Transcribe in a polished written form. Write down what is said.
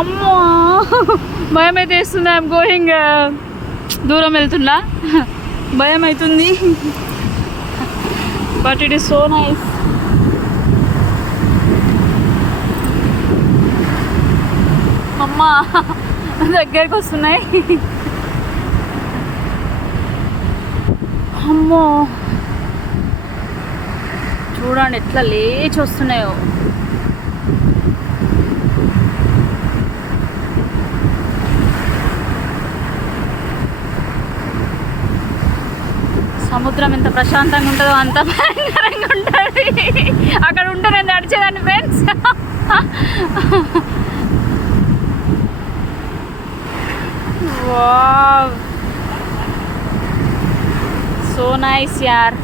అమ్మో భయం అయితే వేస్తుంది. I'm going. దూరం వెళ్తున్నా, భయం అవుతుంది. But it is so nice. అమ్మా దగ్గరికి వస్తున్నాయి. అమ్మో చూడండి ఎట్లా లేచి వస్తున్నాయో. సముద్రం ఎంత ప్రశాంతంగా ఉంటుందో అంత భయంకరంగా ఉంటుంది. అక్కడ ఉంటే నేను నడిచేదాన్ని ఫ్రెండ్స్. వావ్ సో నైస్ యార్.